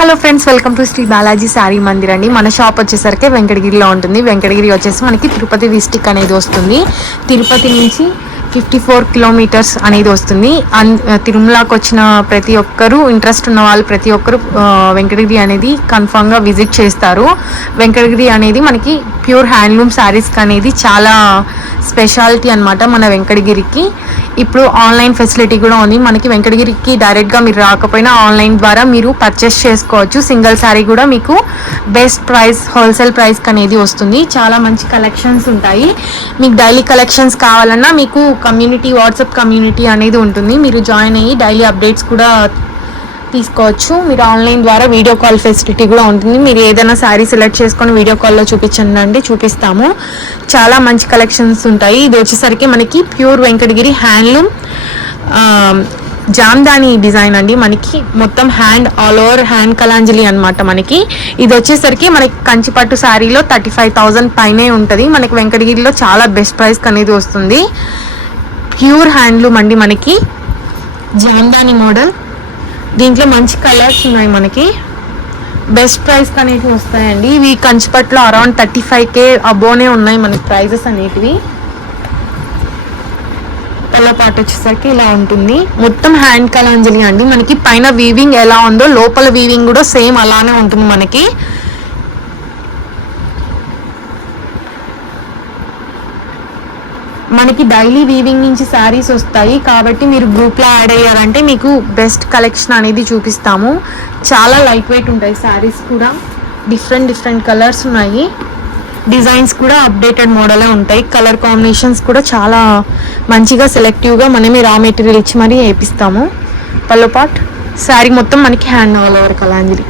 Hello friends, welcome to Shri Balaji Saree Mandir అండి. మన shop వచ్చేసరికి వెంకటగిరిలో ఉంటుంది. వెంకటగిరి వచ్చేసి మనకి తిరుపతి డిస్టిక్ అనేది వస్తుంది. తిరుపతి నుంచి 54 కిలోమీటర్స్ అనేది వస్తుంది. తిరుమలకి వచ్చిన ప్రతి ఒక్కరూ, ఇంట్రెస్ట్ ఉన్న వాళ్ళు ప్రతి ఒక్కరు వెంకటగిరి అనేది కన్ఫామ్గా విజిట్ చేస్తారు. వెంకటగిరి అనేది మనకి ప్యూర్ హ్యాండ్లూమ్ శారీస్కి అనేది చాలా స్పెషాలిటీ అనమాట మన వెంకటగిరికి. ఇప్పుడు ఆన్లైన్ ఫెసిలిటీ కూడా ఉంది మనకి. వెంకటగిరికి డైరెక్ట్గా మీరు రాకపోయినా ఆన్లైన్ ద్వారా మీరు పర్చేస్ చేసుకోవచ్చు. సింగిల్ శారీ కూడా మీకు బెస్ట్ ప్రైస్, హోల్సేల్ ప్రైస్కి అనేది వస్తుంది. చాలా మంచి కలెక్షన్స్ ఉంటాయి. మీకు డైలీ కలెక్షన్స్ కావాలన్నా మీకు కమ్యూనిటీ, వాట్సాప్ కమ్యూనిటీ అనేది ఉంటుంది. మీరు జాయిన్ అయ్యి డైలీ అప్డేట్స్ కూడా తీసుకోవచ్చు. మీరు ఆన్లైన్ ద్వారా వీడియో కాల్ ఫెసిలిటీ కూడా ఉంటుంది. మీరు ఏదైనా శారీ సెలెక్ట్ చేసుకొని వీడియో కాల్లో చూపించండి, చూపిస్తాము. చాలా మంచి కలెక్షన్స్ ఉంటాయి. ఇది వచ్చేసరికి మనకి pure Venkatagiri handloom Jamdani design అండి. మనకి మొత్తం hand all over hand Kalanjali అనమాట. మనకి ఇది వచ్చేసరికి మనకి కంచిపట్టు శారీలో 35,000 పైనే ఉంటుంది. మనకి వెంకటగిరిలో చాలా బెస్ట్ ప్రైస్ అనేది వస్తుంది. ప్యూర్ హ్యాండ్లూమ్ అండి. మనకి జామ్దాని మోడల్, దీంట్లో మంచి కలర్స్ ఉన్నాయి. మనకి బెస్ట్ ప్రైస్ అనేవి వస్తాయండి. ఇవి కంచిపట్లో అరౌండ్ 35K అబోనే ఉన్నాయి మనకి ప్రైజెస్ అనేటివి. పాటు వచ్చేసరికి ఇలా ఉంటుంది. మొత్తం హ్యాండ్ కలాంజలి అండి. మనకి పైన వీవింగ్ ఎలా ఉందో లోపల వీవింగ్ కూడా సేమ్ అలానే ఉంటుంది. మనకి డైలీ వీవింగ్ నుంచి శారీస్ వస్తాయి కాబట్టి మీరు గ్రూప్లో యాడ్ అయ్యారంటే మీకు బెస్ట్ కలెక్షన్ అనేది చూపిస్తాము. చాలా లైట్ వెయిట్ ఉంటాయి శారీస్ కూడా. డిఫరెంట్ కలర్స్ ఉన్నాయి. డిజైన్స్ కూడా అప్డేటెడ్ మోడలే ఉంటాయి. కలర్ కాంబినేషన్స్ కూడా చాలా మంచిగా సెలెక్టివ్గా మనమే రా మెటీరియల్ ఇచ్చి మరీ వేపిస్తాము. పల్లో పార్ట్ శారీ మొత్తం మనకి హ్యాండ్ ఆల్ ఓవర్ కలాంజలి.